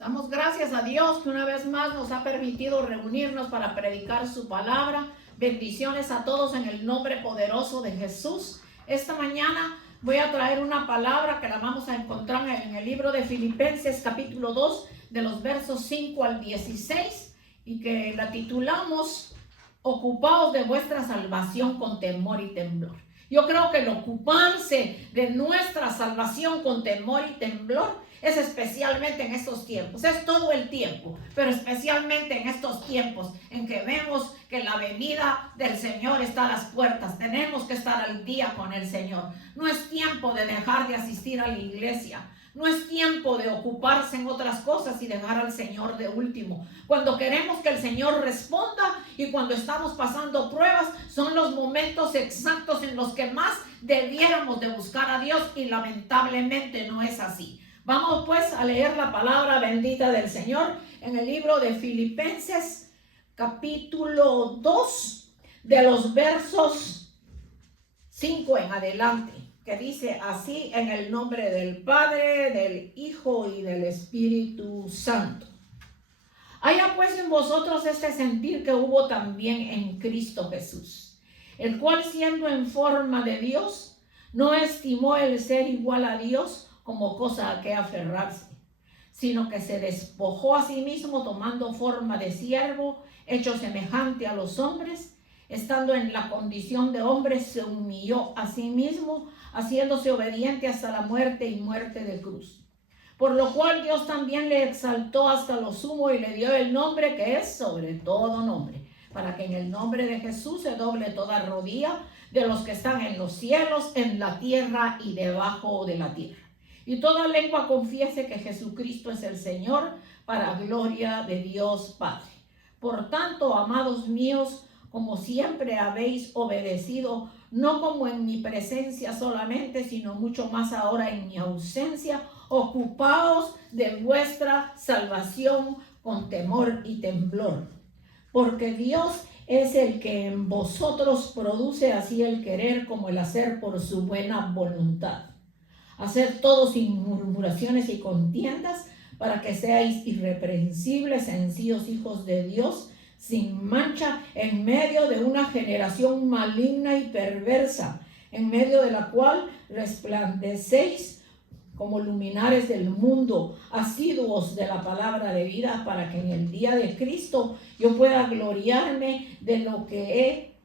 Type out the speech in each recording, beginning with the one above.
Damos gracias a Dios que una vez más nos ha permitido reunirnos para predicar su palabra. Bendiciones a todos en el nombre poderoso de Jesús. Esta mañana voy a traer una palabra que la vamos a encontrar en el libro de Filipenses capítulo 2 de los versos 5 al 16 y que la titulamos Ocupaos de vuestra salvación con temor y temblor. Yo creo que el ocuparse de nuestra salvación con temor y temblor es especialmente en estos tiempos, es todo el tiempo, pero especialmente en estos tiempos en que vemos que la venida del Señor está a las puertas. Tenemos que estar al día con el Señor. No es tiempo de dejar de asistir a la iglesia. No es tiempo de ocuparse en otras cosas y dejar al Señor de último. Cuando queremos que el Señor responda y cuando estamos pasando pruebas, son los momentos exactos en los que más debiéramos de buscar a Dios y lamentablemente no es así. Vamos pues a leer la palabra bendita del Señor en el libro de Filipenses capítulo 2 de los versos 5 en adelante, que dice así: en el nombre del Padre, del Hijo y del Espíritu Santo. Haya pues en vosotros este sentir que hubo también en Cristo Jesús, el cual siendo en forma de Dios, no estimó el ser igual a Dios como cosa a que aferrarse, sino que se despojó a sí mismo, tomando forma de siervo, hecho semejante a los hombres. Estando en la condición de hombre, se humilló a sí mismo, haciéndose obediente hasta la muerte y muerte de cruz. Por lo cual Dios también le exaltó hasta lo sumo y le dio el nombre que es sobre todo nombre, para que en el nombre de Jesús se doble toda rodilla de los que están en los cielos, en la tierra y debajo de la tierra. Y toda lengua confiese que Jesucristo es el Señor, para gloria de Dios Padre. Por tanto, amados míos, como siempre habéis obedecido, no como en mi presencia solamente, sino mucho más ahora en mi ausencia, ocupaos de vuestra salvación con temor y temblor. Porque Dios es el que en vosotros produce así el querer como el hacer por su buena voluntad. Haced todo sin murmuraciones y contiendas, para que seáis irreprensibles, sencillos hijos de Dios, sin mancha, en medio de una generación maligna y perversa, en medio de la cual resplandecéis como luminares del mundo, asiduos de la palabra de vida, para que en el día de Cristo yo pueda gloriarme de lo que he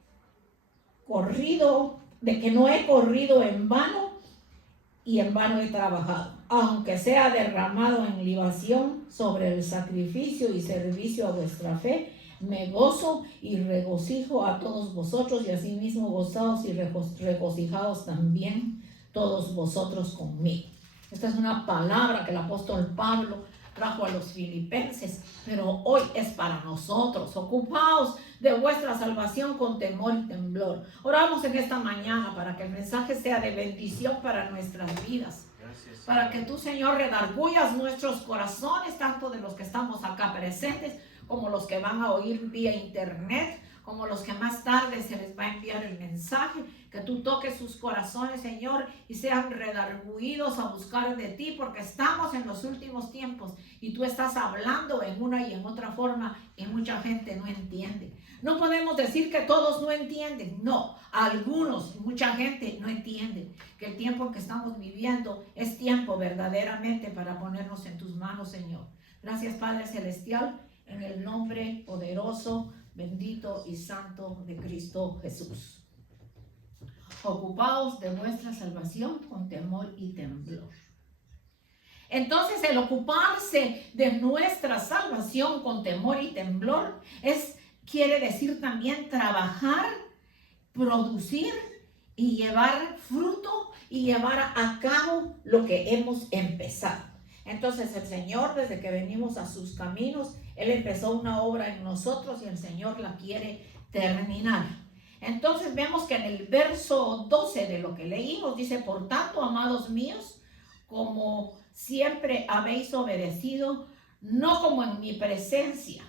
corrido, de que no he corrido en vano, y en vano he trabajado, aunque sea derramado en libación sobre el sacrificio y servicio a vuestra fe. Me gozo y regocijo a todos vosotros, y asimismo gozaos y regocijaos también todos vosotros conmigo. Esta es una palabra que el apóstol Pablo trajo a los filipenses, pero hoy es para nosotros. Ocupaos de vuestra salvación con temor y temblor. Oramos en esta mañana para que el mensaje sea de bendición para nuestras vidas. Gracias. Para que tú, Señor, redargullas nuestros corazones, tanto de los que estamos acá presentes como los que van a oír vía internet, como los que más tarde se les va a enviar el mensaje. Que tú toques sus corazones, Señor, y sean redarguidos a buscar de ti, porque estamos en los últimos tiempos y tú estás hablando en una y en otra forma y mucha gente no entiende. No podemos decir que todos no entienden, no, algunos, mucha gente no entiende que el tiempo que estamos viviendo es tiempo verdaderamente para ponernos en tus manos, Señor. Gracias, Padre Celestial, en el nombre poderoso, bendito y santo de Cristo Jesús. Ocupaos de vuestra salvación con temor y temblor. Entonces, el ocuparse de nuestra salvación con temor y temblor quiere decir también trabajar, producir y llevar fruto y llevar a cabo lo que hemos empezado. Entonces, el Señor, desde que venimos a sus caminos, Él empezó una obra en nosotros y el Señor la quiere terminar. Entonces vemos que en el verso 12 de lo que leímos dice: por tanto, amados míos, como siempre habéis obedecido, no como en mi presencia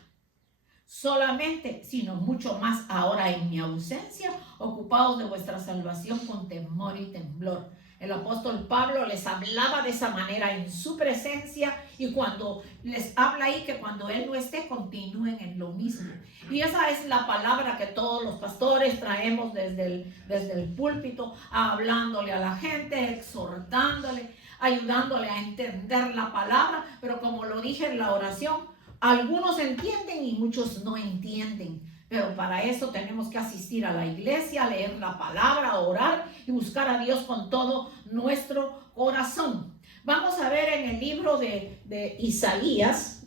solamente, sino mucho más ahora en mi ausencia, ocupaos de vuestra salvación con temor y temblor. El apóstol Pablo les hablaba de esa manera en su presencia, y cuando les habla ahí que cuando él no esté, continúen en lo mismo. Y esa es la palabra que todos los pastores traemos desde el púlpito, hablándole a la gente, exhortándole, ayudándole a entender la palabra. Pero como lo dije en la oración, algunos entienden y muchos no entienden. Pero para eso tenemos que asistir a la iglesia, leer la palabra, orar y buscar a Dios con todo nuestro corazón. Vamos a ver en el libro de Isaías,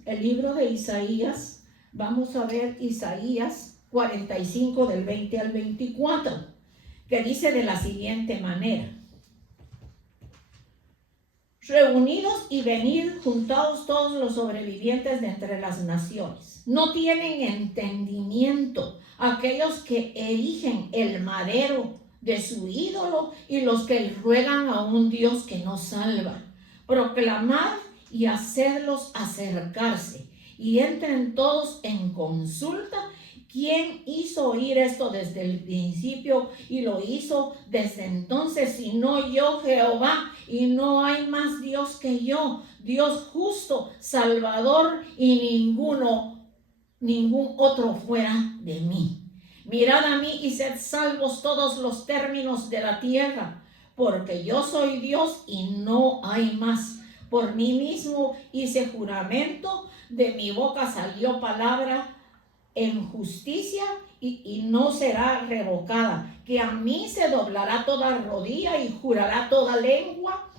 vamos a ver Isaías 45 del 20 al 24, que dice de la siguiente manera: reunidos y venid, juntados todos los sobrevivientes de entre las naciones. No tienen entendimiento aquellos que erigen el madero de su ídolo y los que ruegan a un Dios que no salva. Proclamad y hacedlos acercarse, y entren todos en consulta. ¿Quién hizo oír esto desde el principio y lo hizo desde entonces, sino yo, Jehová? Y no hay más Dios que yo, Dios justo, Salvador, y ningún otro fuera de mí. Mirad a mí y sed salvos todos los términos de la tierra, porque yo soy Dios y no hay más. Por mí mismo hice juramento, de mi boca salió palabra en justicia y no será revocada, que a mí se doblará toda rodilla y jurará toda lengua,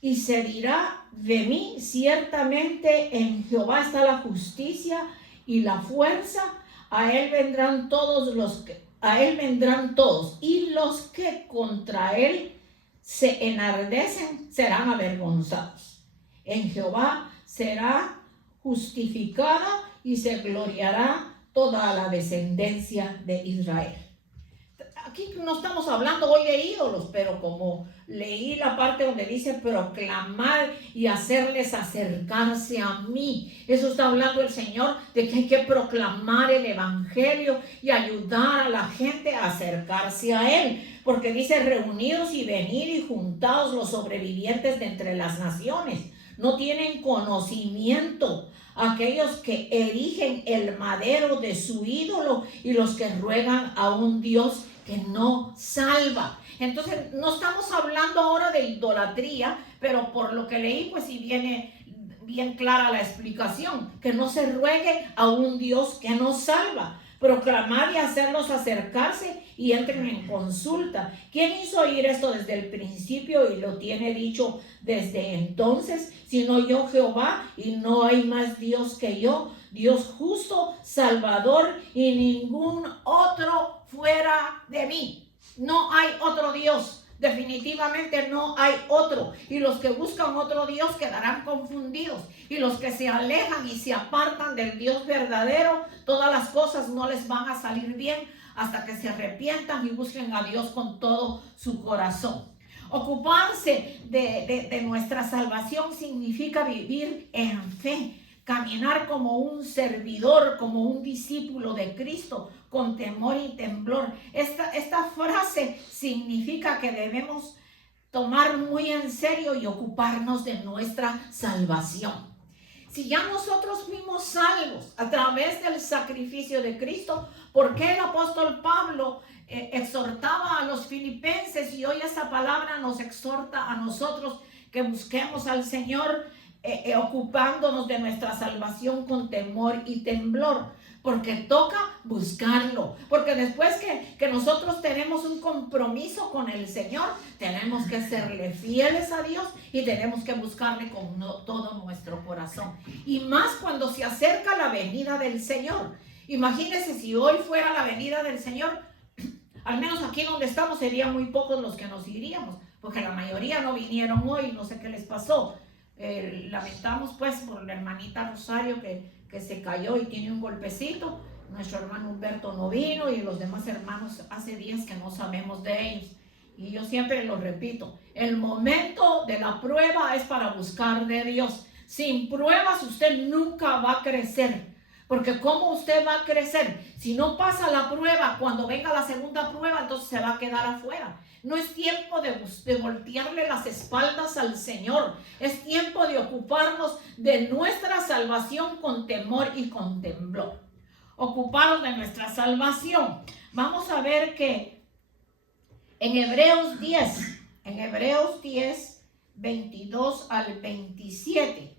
y se dirá de mí: ciertamente en Jehová está la justicia y la fuerza. A él vendrán todos, y los que contra él se enardecen serán avergonzados. En Jehová será justificada y se gloriará toda la descendencia de Israel. Aquí no estamos hablando hoy de ídolos, pero como leí la parte donde dice proclamar y hacerles acercarse a mí, eso está hablando el Señor de que hay que proclamar el evangelio y ayudar a la gente a acercarse a Él, porque dice reunidos y venir y juntados los sobrevivientes de entre las naciones. No tienen conocimiento aquellos que erigen el madero de su ídolo y los que ruegan a un Dios que no salva. Entonces no estamos hablando ahora de idolatría, pero por lo que leí, pues sí viene bien clara la explicación, que no se ruegue a un Dios que no salva. Proclamar y hacerlos acercarse y entren en consulta. ¿Quién hizo oír esto desde el principio y lo tiene dicho desde entonces? Sino yo, Jehová, y no hay más Dios que yo, Dios justo, Salvador, y ningún otro fuera de mí. No hay otro Dios. Definitivamente no hay otro, y los que buscan otro Dios quedarán confundidos, y los que se alejan y se apartan del Dios verdadero, todas las cosas no les van a salir bien hasta que se arrepientan y busquen a Dios con todo su corazón. Ocuparse de nuestra salvación significa vivir en fe, caminar como un servidor, como un discípulo de Cristo, con temor y temblor. Esta frase significa que debemos tomar muy en serio y ocuparnos de nuestra salvación. Si ya nosotros fuimos salvos a través del sacrificio de Cristo, ¿por qué el apóstol Pablo exhortaba a los filipenses y hoy esa palabra nos exhorta a nosotros que busquemos al Señor ocupándonos de nuestra salvación con temor y temblor? Porque toca buscarlo, porque después que nosotros tenemos un compromiso con el Señor, tenemos que serle fieles a Dios y tenemos que buscarle con todo nuestro corazón. Y más cuando se acerca la venida del Señor. Imagínense si hoy fuera la venida del Señor, al menos aquí donde estamos serían muy pocos los que nos iríamos, porque la mayoría no vinieron hoy, no sé qué les pasó. Lamentamos pues por la hermanita Rosario que se cayó y tiene un golpecito. Nuestro hermano Humberto no vino y los demás hermanos hace días que no sabemos de ellos. Y yo siempre lo repito, el momento de la prueba es para buscar de Dios. Sin pruebas usted nunca va a crecer, Porque ¿cómo usted va a crecer? Si no pasa la prueba, cuando venga la segunda prueba, entonces se va a quedar afuera. No es tiempo de voltearle las espaldas al Señor. Es tiempo de ocuparnos de nuestra salvación con temor y con temblor. Ocuparos de nuestra salvación. Vamos a ver que en Hebreos 10, 22 al 27,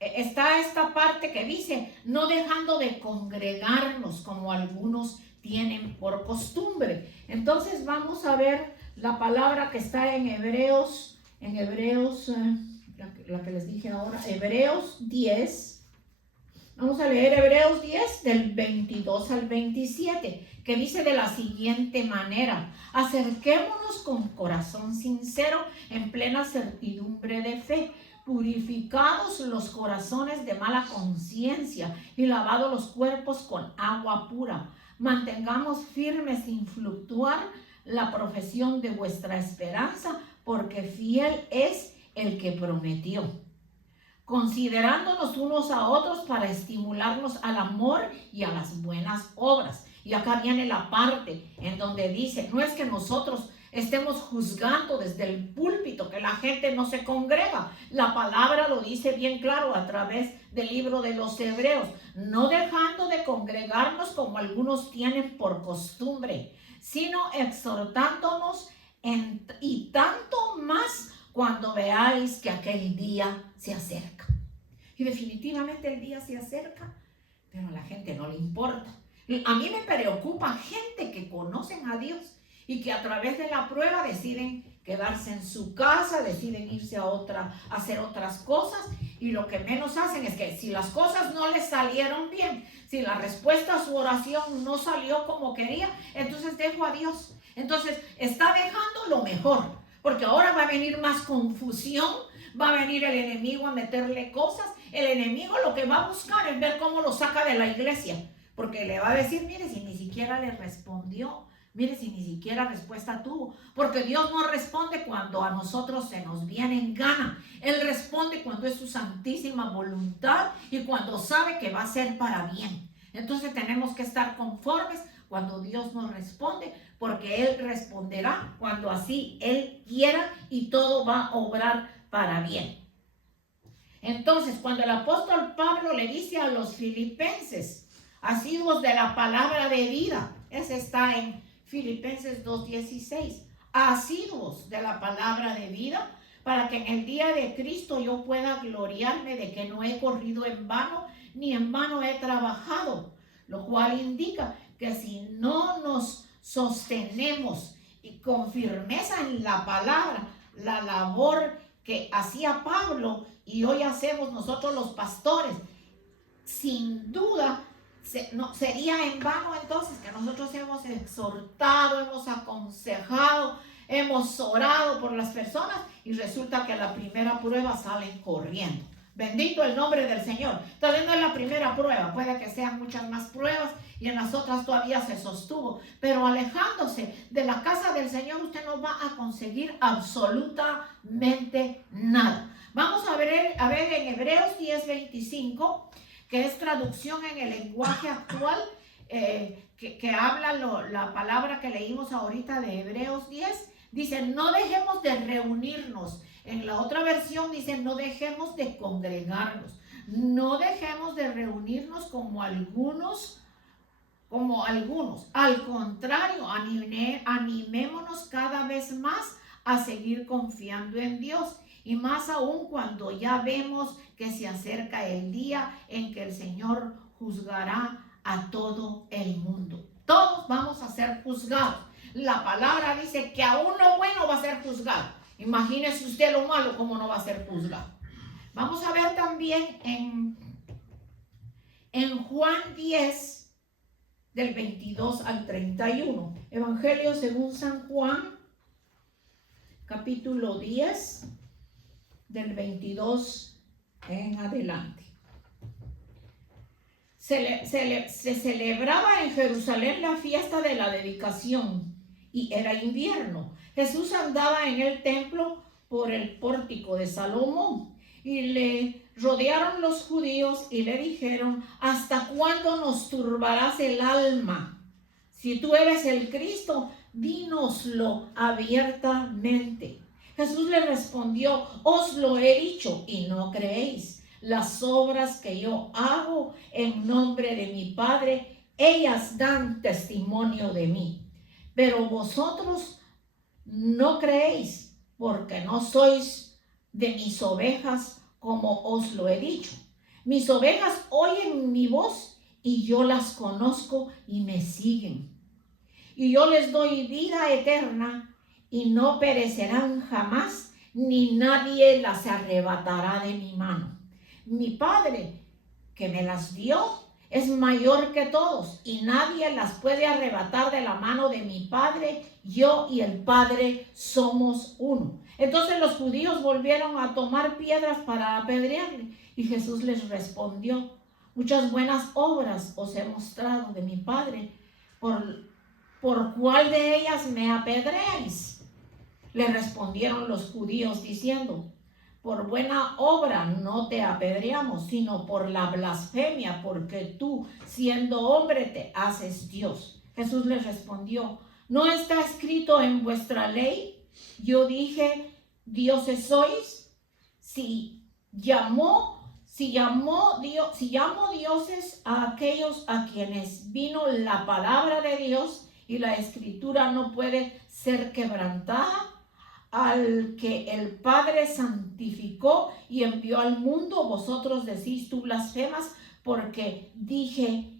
está esta parte que dice, no dejando de congregarnos como algunos tienen por costumbre. Entonces vamos a ver la palabra que está en Hebreos, la que les dije ahora, Hebreos 10. Vamos a leer Hebreos 10 del 22 al 27, que dice de la siguiente manera: acerquémonos con corazón sincero en plena certidumbre de fe, purificados los corazones de mala conciencia y lavados los cuerpos con agua pura. Mantengamos firme sin fluctuar la profesión de vuestra esperanza, porque fiel es el que prometió. Considerándonos unos a otros para estimularnos al amor y a las buenas obras. Y acá viene la parte en donde dice, no es que nosotros estemos juzgando desde el púlpito que la gente no se congrega. La palabra lo dice bien claro a través del libro de los Hebreos, no dejando de congregarnos como algunos tienen por costumbre, sino exhortándonos y tanto más cuando veáis que aquel día se acerca. Y definitivamente el día se acerca, pero a la gente no le importa. A mí me preocupa gente que conocen a Dios y que a través de la prueba deciden quedarse en su casa, deciden irse a hacer otras cosas, y lo que menos hacen es que si las cosas no les salieron bien, si la respuesta a su oración no salió como quería, entonces dejo a Dios. Entonces está dejando lo mejor. Porque ahora va a venir más confusión, va a venir el enemigo a meterle cosas. El enemigo lo que va a buscar es ver cómo lo saca de la iglesia. Porque le va a decir, mire, si ni siquiera le respondió, mire, si ni siquiera respuesta tuvo. Porque Dios no responde cuando a nosotros se nos viene en gana. Él responde cuando es su santísima voluntad y cuando sabe que va a ser para bien. Entonces tenemos que estar conformes cuando Dios nos responde, porque Él responderá cuando así Él quiera y todo va a obrar para bien. Entonces, cuando el apóstol Pablo le dice a los filipenses, asiduos de la palabra de vida, ese está en Filipenses 2:16, asiduos de la palabra de vida, para que en el día de Cristo yo pueda gloriarme de que no he corrido en vano, ni en vano he trabajado, lo cual indica que si no nos sostenemos y con firmeza en la palabra, la labor que hacía Pablo y hoy hacemos nosotros los pastores, sin duda sería en vano entonces que nosotros hemos exhortado, hemos aconsejado, hemos orado por las personas y resulta que a la primera prueba salen corriendo. Bendito el nombre del Señor. Tal vez no es la primera prueba, puede que sean muchas más pruebas y en las otras todavía se sostuvo, pero alejándose de la casa del Señor usted no va a conseguir absolutamente nada. Vamos a ver en Hebreos 10:25, que es traducción en el lenguaje actual, que habla la palabra que leímos ahorita de Hebreos 10, dice, no dejemos de reunirnos. En la otra versión dice, no dejemos de congregarnos, no dejemos de reunirnos como algunos. Al contrario, animémonos cada vez más a seguir confiando en Dios. Y más aún cuando ya vemos que se acerca el día en que el Señor juzgará a todo el mundo. Todos vamos a ser juzgados. La palabra dice que aún lo bueno va a ser juzgado. Imagínese usted lo malo, cómo no va a ser juzgado. Vamos a ver también en Juan 10, del 22 al 31. Evangelio según San Juan, capítulo 10, del 22 en adelante. Se celebraba en Jerusalén la fiesta de la dedicación y era invierno. Jesús andaba en el templo por el pórtico de Salomón Y le rodearon los judíos y le dijeron: ¿hasta cuándo nos turbarás el alma? Si tú eres el Cristo, dínoslo abiertamente. Jesús le respondió: os lo he dicho y no creéis. Las obras que yo hago en nombre de mi Padre, ellas dan testimonio de mí. Pero vosotros no creéis, porque no sois de mis ovejas, como os lo he dicho. Mis ovejas oyen mi voz y yo las conozco y me siguen. Y yo les doy vida eterna y no perecerán jamás, ni nadie las arrebatará de mi mano. Mi Padre, que me las dio, es mayor que todos y nadie las puede arrebatar de la mano de mi Padre. Yo y el Padre somos uno. Entonces los judíos volvieron a tomar piedras para apedrearle y Jesús les respondió: muchas buenas obras os he mostrado de mi Padre, ¿por cuál de ellas me apedreáis? Le respondieron los judíos diciendo: por buena obra no te apedreamos, sino por la blasfemia, porque tú, siendo hombre, te haces Dios. Jesús les respondió: ¿no está escrito en vuestra ley? Yo dije: dioses sois. Si llamo dioses a aquellos a quienes vino la palabra de Dios, y la escritura no puede ser quebrantada, al que el Padre santificó y envió al mundo, vosotros decís: tú blasfemas, porque dije: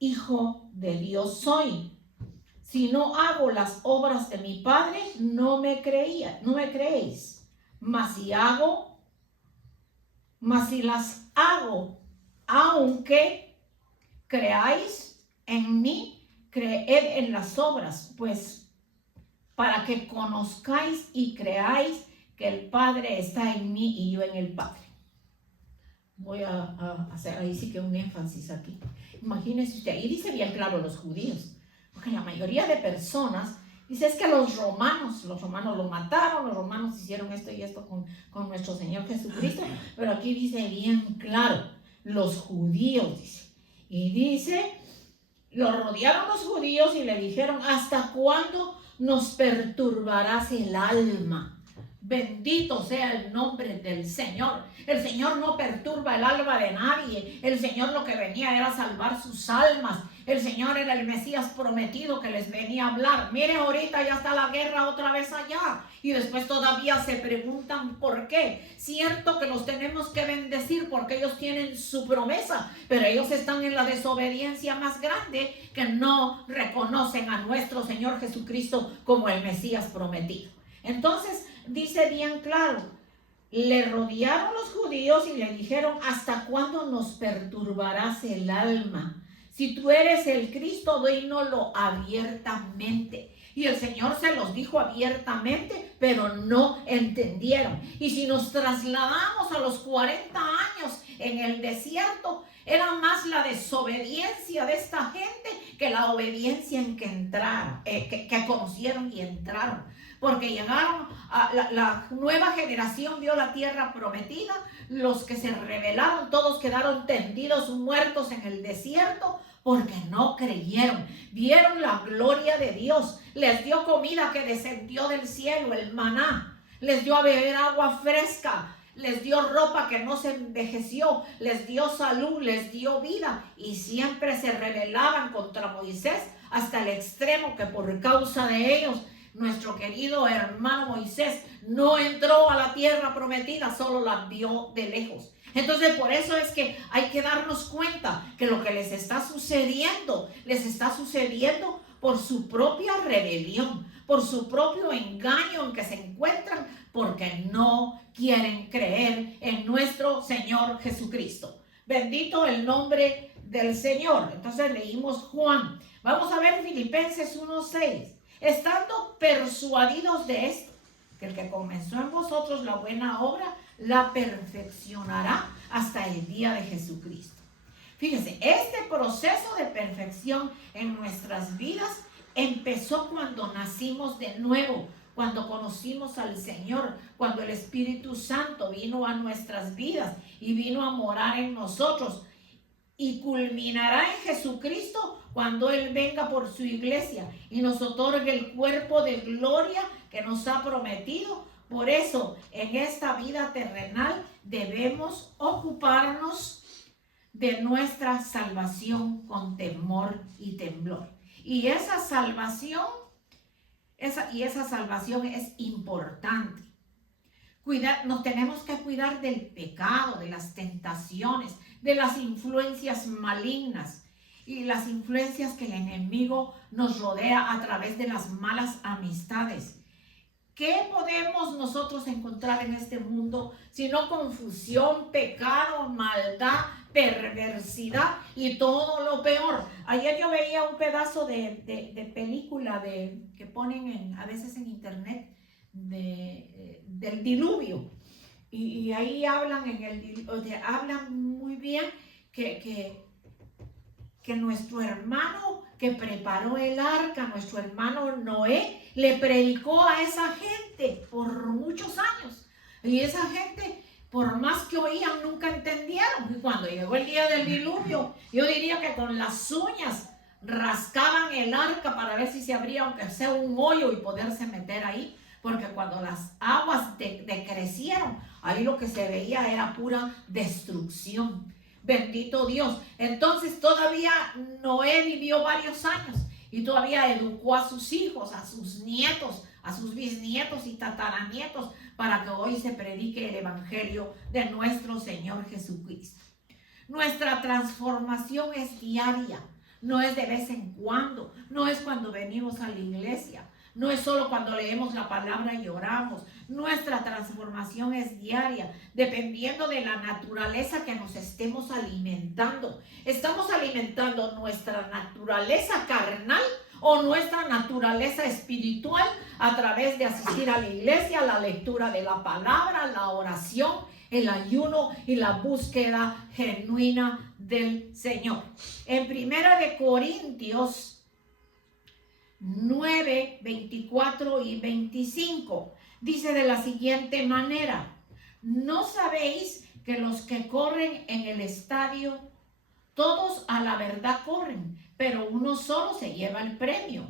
hijo de Dios soy. Si no hago las obras de mi Padre, no me creéis. Mas si las hago, aunque creáis en mí, creed en las obras, pues para que conozcáis y creáis que el Padre está en mí y yo en el Padre. Voy a hacer ahí sí que un énfasis aquí. Imagínense usted, ahí dice bien claro los judíos, porque la mayoría de personas dice: es que los romanos lo mataron, los romanos hicieron esto y esto con nuestro Señor Jesucristo, pero aquí dice bien claro, los judíos, dice, y dice: lo rodearon los judíos y le dijeron: ¿hasta cuándo nos perturbarás el alma? Bendito sea el nombre del Señor. El Señor no perturba el alma de nadie. El Señor lo que venía era salvar sus almas. El Señor era el Mesías prometido que les venía a hablar. Miren, ahorita ya está la guerra otra vez allá. Y después todavía se preguntan por qué. Cierto que los tenemos que bendecir porque ellos tienen su promesa, pero ellos están en la desobediencia más grande, que no reconocen a nuestro Señor Jesucristo como el Mesías prometido. Entonces dice bien claro, le rodearon los judíos y le dijeron: ¿hasta cuándo nos perturbarás el alma? Si tú eres el Cristo, dínoslo abiertamente. Y el Señor se los dijo abiertamente, pero no entendieron. Y si nos trasladamos a los 40 años en el desierto, era más la desobediencia de esta gente que la obediencia en que entraron, que conocieron y entraron. Porque llegaron a la nueva generación, vio la tierra prometida. Los que se rebelaron, todos quedaron tendidos, muertos en el desierto, porque no creyeron. Vieron la gloria de Dios, les dio comida que descendió del cielo, el maná, les dio a beber agua fresca, les dio ropa que no se envejeció, les dio salud, les dio vida, y siempre se rebelaban contra Moisés hasta el extremo que por causa de ellos nuestro querido hermano Moisés no entró a la tierra prometida, solo la vio de lejos. Entonces por eso es que hay que darnos cuenta que lo que les está sucediendo por su propia rebelión, por su propio engaño en que se encuentran, porque no quieren creer en nuestro Señor Jesucristo. Bendito el nombre del Señor. Entonces leímos Juan. Vamos a ver Filipenses 1:6. Estando persuadidos de esto, que el que comenzó en vosotros la buena obra, la perfeccionará hasta el día de Jesucristo. Fíjense, este proceso de perfección en nuestras vidas empezó cuando nacimos de nuevo, cuando conocimos al Señor, cuando el Espíritu Santo vino a nuestras vidas y vino a morar en nosotros. Y culminará en Jesucristo cuando Él venga por su iglesia y nos otorgue el cuerpo de gloria que nos ha prometido. Por eso, en esta vida terrenal debemos ocuparnos de nuestra salvación con temor y temblor. Y esa salvación es importante. Nos tenemos que cuidar del pecado, de las tentaciones, de las influencias malignas y las influencias que el enemigo nos rodea a través de las malas amistades. ¿Qué podemos nosotros encontrar en este mundo sino confusión, pecado, maldad, perversidad y todo lo peor? Ayer yo veía un pedazo de película que ponen a veces en internet del diluvio, y ahí hablan hablan muy bien que nuestro hermano que preparó el arca, nuestro hermano Noé, le predicó a esa gente por muchos años, y esa gente, por más que oían, nunca entendieron. Y cuando llegó el día del diluvio, yo diría que con las uñas rascaban el arca para ver si se abría, aunque sea un hoyo, y poderse meter ahí, porque cuando las aguas decrecieron, ahí lo que se veía era pura destrucción. Bendito Dios. Entonces todavía Noé vivió varios años y todavía educó a sus hijos, a sus nietos, a sus bisnietos y tataranietos, para que hoy se predique el evangelio de nuestro Señor Jesucristo. Nuestra transformación es diaria, no es de vez en cuando, no es cuando venimos a la iglesia, no es solo cuando leemos la palabra y oramos. Nuestra transformación es diaria, dependiendo de la naturaleza que nos estemos alimentando. ¿Estamos alimentando nuestra naturaleza carnal o nuestra naturaleza espiritual a través de asistir a la iglesia, la lectura de la palabra, la oración, el ayuno y la búsqueda genuina del Señor? En 1 Corintios 9, 24 y 25 dice de la siguiente manera: ¿no sabéis que los que corren en el estadio, todos a la verdad corren, pero uno solo se lleva el premio?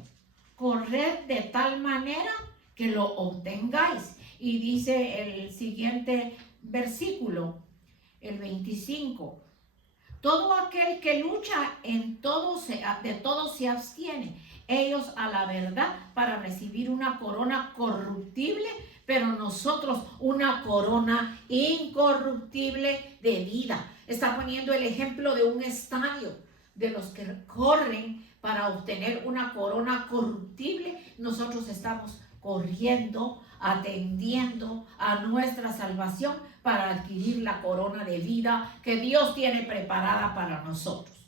Corred de tal manera que lo obtengáis. Y dice el siguiente versículo, el 25: todo aquel que lucha de todo se abstiene. Ellos a la verdad para recibir una corona corruptible, pero nosotros una corona incorruptible de vida. Está poniendo el ejemplo de un estadio, de los que corren para obtener una corona corruptible. Nosotros estamos corriendo, atendiendo a nuestra salvación para adquirir la corona de vida que Dios tiene preparada para nosotros.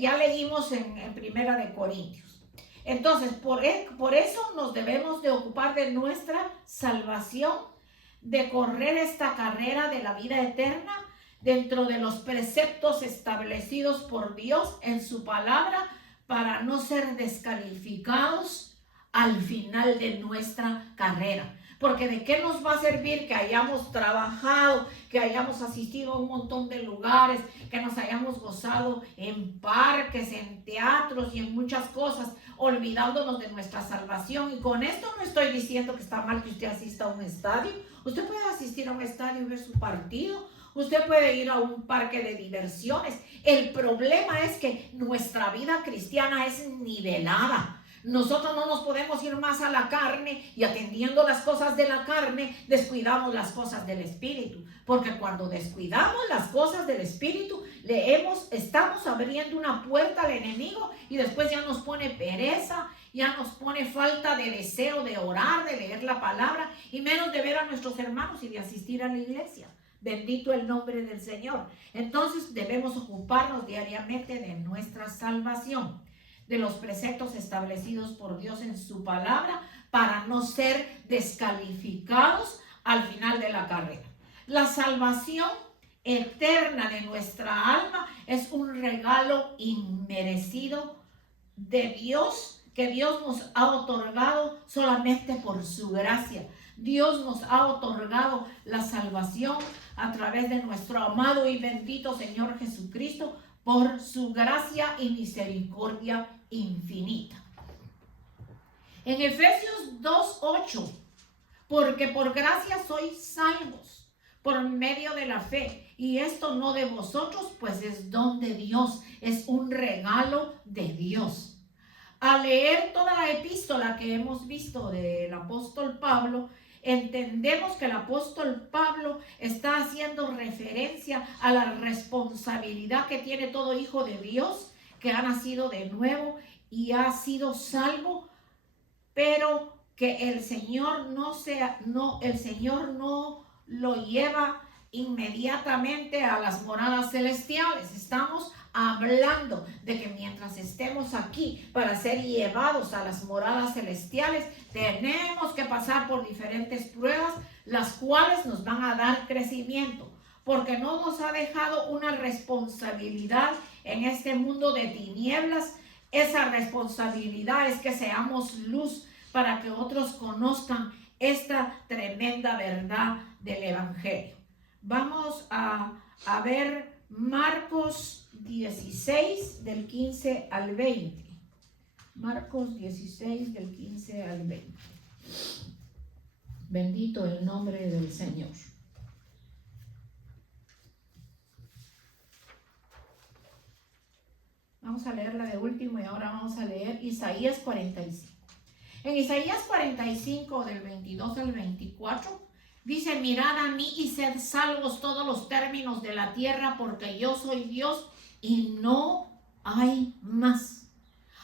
Ya leímos en Primera de Corintios. Entonces, por eso nos debemos de ocupar de nuestra salvación, de correr esta carrera de la vida eterna dentro de los preceptos establecidos por Dios en su palabra, para no ser descalificados al final de nuestra carrera. Porque ¿de qué nos va a servir que hayamos trabajado, que hayamos asistido a un montón de lugares, que nos hayamos gozado en parques, en teatros y en muchas cosas, olvidándonos de nuestra salvación? Y con esto no estoy diciendo que está mal que usted asista a un estadio. Usted puede asistir a un estadio y ver su partido. Usted puede ir a un parque de diversiones. El problema es que nuestra vida cristiana es nivelada. Nosotros no nos podemos ir más a la carne, y atendiendo las cosas de la carne, descuidamos las cosas del Espíritu. Porque cuando descuidamos las cosas del Espíritu, estamos abriendo una puerta al enemigo, y después ya nos pone pereza, ya nos pone falta de deseo de orar, de leer la palabra, y menos de ver a nuestros hermanos y de asistir a la iglesia. Bendito el nombre del Señor. Entonces debemos ocuparnos diariamente de nuestra salvación, de los preceptos establecidos por Dios en su palabra, para no ser descalificados al final de la carrera. La salvación eterna de nuestra alma es un regalo inmerecido de Dios que Dios nos ha otorgado solamente por su gracia. Dios nos ha otorgado la salvación a través de nuestro amado y bendito Señor Jesucristo por su gracia y misericordia infinita. En Efesios 2:8, porque por gracia sois salvos por medio de la fe, y esto no de vosotros, pues es don de Dios, es un regalo de Dios. Al leer toda la epístola que hemos visto del apóstol Pablo, entendemos que el apóstol Pablo está haciendo referencia a la responsabilidad que tiene todo hijo de Dios que ha nacido de nuevo y ha sido salvo, pero que el Señor el Señor no lo lleva inmediatamente a las moradas celestiales. Estamos hablando de que mientras estemos aquí para ser llevados a las moradas celestiales, tenemos que pasar por diferentes pruebas, las cuales nos van a dar crecimiento, porque no nos ha dejado una responsabilidad en este mundo de tinieblas. Esa responsabilidad es que seamos luz para que otros conozcan esta tremenda verdad del Evangelio. Vamos a ver Marcos 16 del 15 al 20. Marcos 16 del 15 al 20. Bendito el nombre del Señor. Vamos a leerla de último y ahora vamos a leer Isaías 45. En Isaías 45 del 22 al 24 dice: mirad a mí y sed salvos todos los términos de la tierra, porque yo soy Dios y no hay más.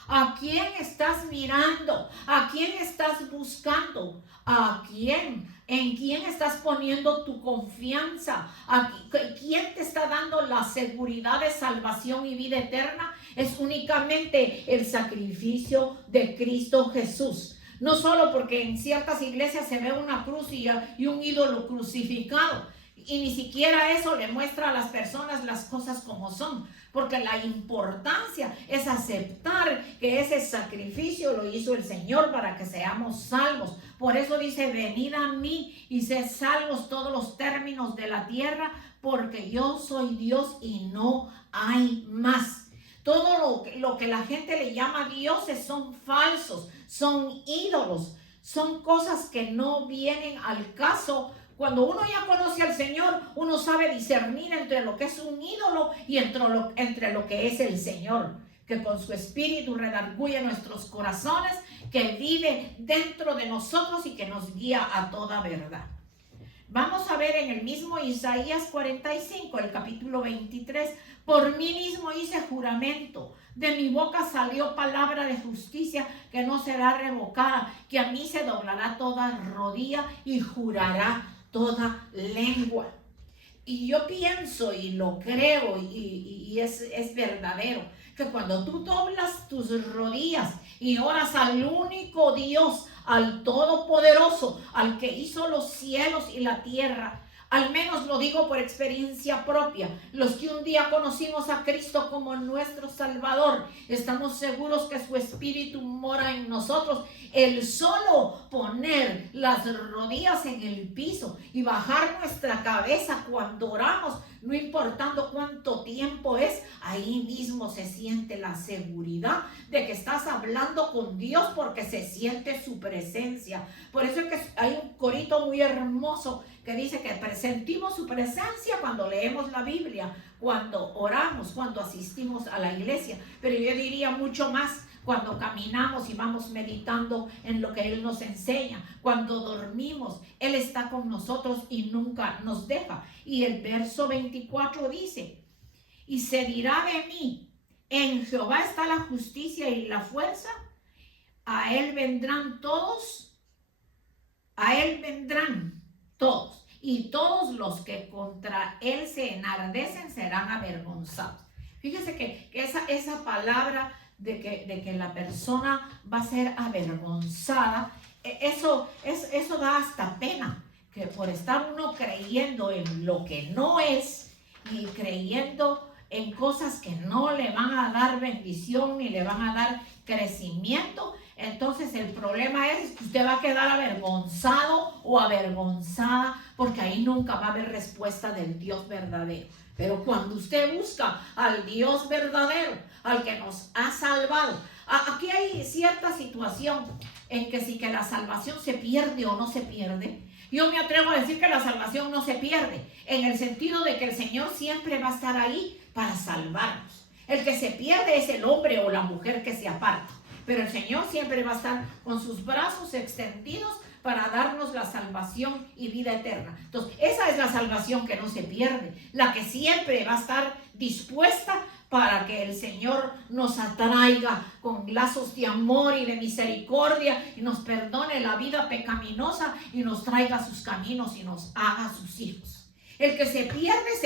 ¿A quién estás mirando? ¿A quién estás buscando? ¿A quién? ¿En quién estás poniendo tu confianza? ¿A quién te está dando la seguridad de salvación y vida eterna? Es únicamente el sacrificio de Cristo Jesús. No solo porque en ciertas iglesias se ve una cruz y un ídolo crucificado, y ni siquiera eso le muestra a las personas las cosas como son, porque la importancia es aceptar que ese sacrificio lo hizo el Señor para que seamos salvos. Por eso dice: venid a mí y sed salvos todos los términos de la tierra, porque yo soy Dios y no hay más. Todo lo que la gente le llama dioses son falsos, son ídolos, son cosas que no vienen al caso. Cuando uno ya conoce al Señor, uno sabe discernir entre lo que es un ídolo y entre lo que es el Señor, que con su espíritu redarguye nuestros corazones, que vive dentro de nosotros y que nos guía a toda verdad. Vamos a ver en el mismo Isaías 45, el capítulo 23. Por mí mismo hice juramento, de mi boca salió palabra de justicia que no será revocada, que a mí se doblará toda rodilla y jurará toda lengua. Y yo pienso y lo creo y es verdadero, que cuando tú doblas tus rodillas y oras al único Dios, al Todopoderoso, al que hizo los cielos y la tierra, al menos lo digo por experiencia propia, los que un día conocimos a Cristo como nuestro Salvador, estamos seguros que su Espíritu mora en nosotros. El solo poner las rodillas en el piso y bajar nuestra cabeza cuando oramos, no importando cuánto tiempo es, ahí mismo se siente la seguridad de que estás hablando con Dios, porque se siente su presencia. Por eso es que hay un corito muy hermoso que dice que presentimos su presencia cuando leemos la Biblia, cuando oramos, cuando asistimos a la iglesia. Pero yo diría mucho más cuando caminamos y vamos meditando en lo que Él nos enseña. Cuando dormimos, Él está con nosotros y nunca nos deja. Y el verso 24 dice: y se dirá de mí, en Jehová está la justicia y la fuerza, a Él vendrán todos, y todos los que contra Él se enardecen serán avergonzados. Fíjese que esa palabra de que la persona va a ser avergonzada, eso da hasta pena, que por estar uno creyendo en lo que no es y creyendo en cosas que no le van a dar bendición ni le van a dar crecimiento, entonces el problema es que usted va a quedar avergonzado o avergonzada, porque ahí nunca va a haber respuesta del Dios verdadero. Pero cuando usted busca al Dios verdadero, al que nos ha salvado, aquí hay cierta situación en que sí que la salvación se pierde o no se pierde. Yo me atrevo a decir que la salvación no se pierde, en el sentido de que el Señor siempre va a estar ahí para salvarnos. El que se pierde es el hombre o la mujer que se aparta, pero el Señor siempre va a estar con sus brazos extendidos para darnos la salvación y vida eterna. Entonces, esa es la salvación que no se pierde, la que siempre va a estar dispuesta para que el Señor nos atraiga con lazos de amor y de misericordia y nos perdone la vida pecaminosa y nos traiga a sus caminos y nos haga sus hijos. El que se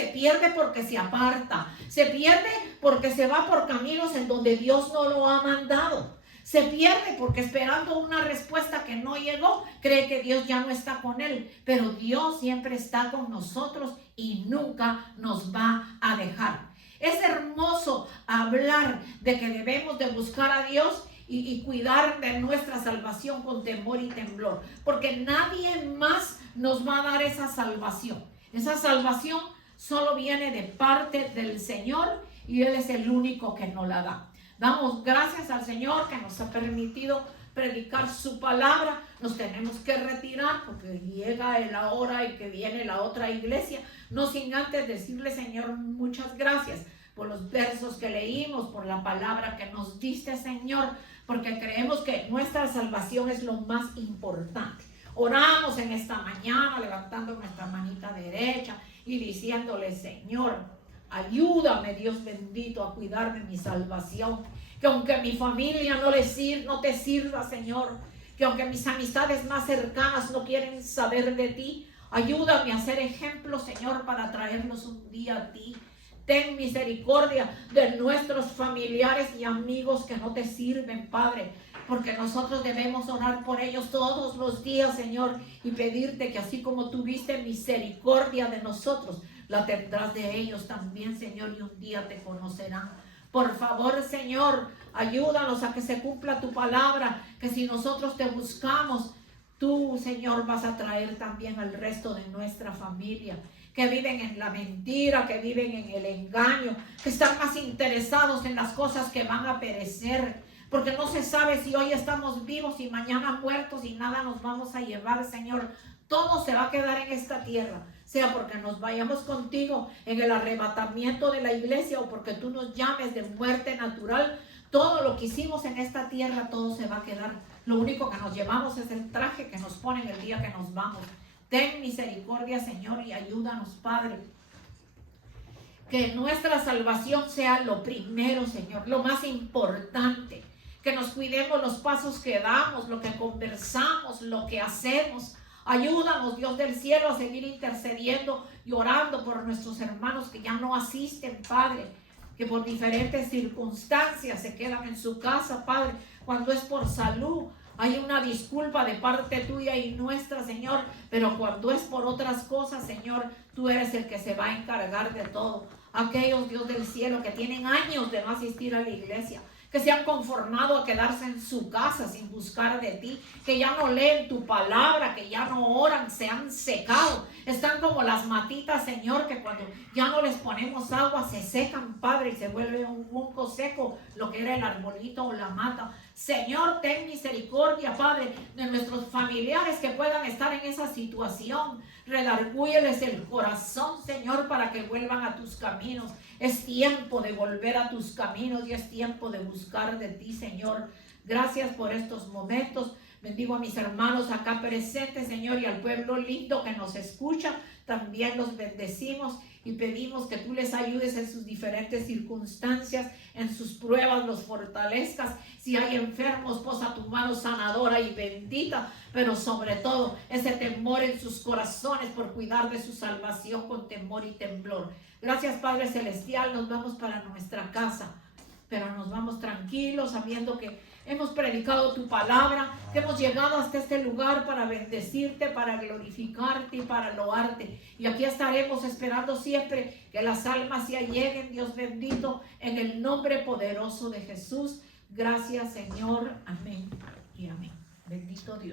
pierde porque se aparta, se pierde porque se va por caminos en donde Dios no lo ha mandado. Se pierde porque esperando una respuesta que no llegó, cree que Dios ya no está con él. Pero Dios siempre está con nosotros y nunca nos va a dejar. Es hermoso hablar de que debemos de buscar a Dios y cuidar de nuestra salvación con temor y temblor, porque nadie más nos va a dar esa salvación. Esa salvación solo viene de parte del Señor y Él es el único que nos la da. Damos gracias al Señor que nos ha permitido predicar su palabra. Nos tenemos que retirar porque llega la hora y que viene la otra iglesia. No sin antes decirle, Señor, muchas gracias por los versos que leímos, por la palabra que nos diste, Señor, porque creemos que nuestra salvación es lo más importante. Oramos en esta mañana levantando nuestra manita derecha y diciéndole, Señor, ayúdame, Dios bendito, a cuidar de mi salvación. Que aunque mi familia no te sirva, Señor, que aunque mis amistades más cercanas no quieren saber de ti, ayúdame a ser ejemplo, Señor, para traernos un día a ti. Ten misericordia de nuestros familiares y amigos que no te sirven, Padre, porque nosotros debemos orar por ellos todos los días, Señor, y pedirte que así como tuviste misericordia de nosotros, la tendrás de ellos también, Señor, y un día te conocerán. Por favor, Señor, ayúdanos a que se cumpla tu palabra, que si nosotros te buscamos, tú, Señor, vas a traer también al resto de nuestra familia, que viven en la mentira, que viven en el engaño, que están más interesados en las cosas que van a perecer, porque no se sabe si hoy estamos vivos y mañana muertos y nada nos vamos a llevar, Señor. Todo se va a quedar en esta tierra, sea porque nos vayamos contigo en el arrebatamiento de la iglesia o porque tú nos llames de muerte natural. Todo lo que hicimos en esta tierra, todo se va a quedar. Lo único que nos llevamos es el traje que nos ponen el día que nos vamos. Ten misericordia, Señor, y ayúdanos, Padre. Que nuestra salvación sea lo primero, Señor, lo más importante. Que nos cuidemos los pasos que damos, lo que conversamos, lo que hacemos. Ayúdanos, Dios del cielo, a seguir intercediendo y orando por nuestros hermanos que ya no asisten, Padre, que por diferentes circunstancias se quedan en su casa, Padre, cuando es por salud. Hay una disculpa de parte tuya y nuestra, Señor, pero cuando es por otras cosas, Señor, tú eres el que se va a encargar de todo. Aquellos, Dios del cielo, que tienen años de no asistir a la iglesia, que se han conformado a quedarse en su casa sin buscar de ti, que ya no leen tu palabra, que ya no oran, se han secado. Están como las matitas, Señor, que cuando ya no les ponemos agua se secan, Padre, y se vuelve un junco seco, lo que era el arbolito o la mata. Señor, ten misericordia, Padre, de nuestros familiares que puedan estar en esa situación. Redargúyeles el corazón, Señor, para que vuelvan a tus caminos. Es tiempo de volver a tus caminos y es tiempo de buscar de ti, Señor. Gracias por estos momentos. Bendigo a mis hermanos acá presentes, Señor, y al pueblo lindo que nos escucha. También los bendecimos y pedimos que tú les ayudes en sus diferentes circunstancias, en sus pruebas, los fortalezcas. Si hay enfermos, posa tu mano sanadora y bendita, pero sobre todo ese temor en sus corazones por cuidar de su salvación con temor y temblor. Gracias, Padre Celestial. Nos vamos para nuestra casa, pero nos vamos tranquilos sabiendo que hemos predicado tu palabra, que hemos llegado hasta este lugar para bendecirte, para glorificarte y para loarte. Y aquí estaremos esperando siempre que las almas ya lleguen, Dios bendito, en el nombre poderoso de Jesús. Gracias, Señor. Amén y amén. Bendito Dios.